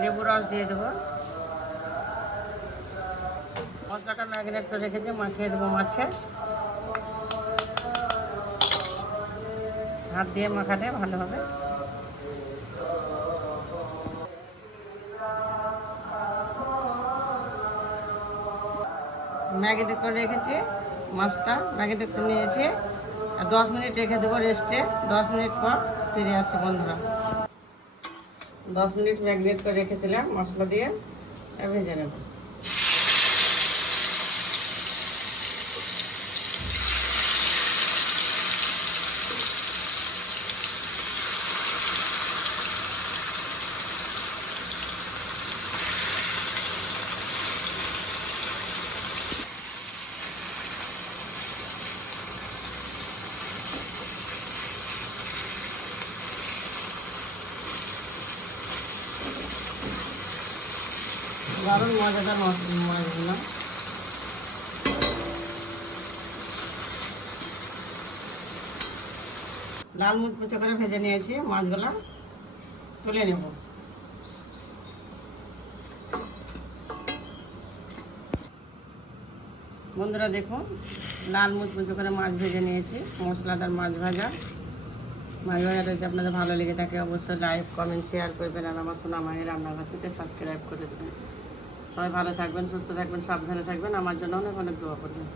লেবু রস দিয়ে দেবো। মশলাটা ম্যারিনেট করে রেখেছি, মাখিয়ে দেবো মাছে। হাত দিয়ে মাখালে ভালো হবে। ম্যারিনেট করে রেখেছি, মাছটা ম্যারিনেট করে নিয়েছি। আর 10 মিনিট রেখে দেবো রেস্টে। 10 মিনিট পর ফিরে আসছি বন্ধুরা। 10 মিনিট ম্যারিনেট করে রেখেছিলাম মশলা দিয়ে, ভেজে নেব। দারুণ মজাদার মাছগুলো। লাল মুচমুচে করে ভেজে নিয়েছি মাছগুলো, তুলে নেব। বন্ধুরা দেখুন, লাল মুচমুচে করে মাছ ভেজে নিয়েছি, মশলাদার মাছ ভাজা। মাছ ভাজাটা যদি আপনাদের ভালো লেগে থাকে অবশ্যই লাইক কমেন্ট শেয়ার করবেন, আর আমার সোনা মায়ের রান্নাঘরটিতে সাবস্ক্রাইব করে দেবেন। সবাই ভালো থাকবেন, সুস্থ থাকবেন, সাবধানে থাকবেন। আমার জন্য অনেক অনেক দোয়া করবেন।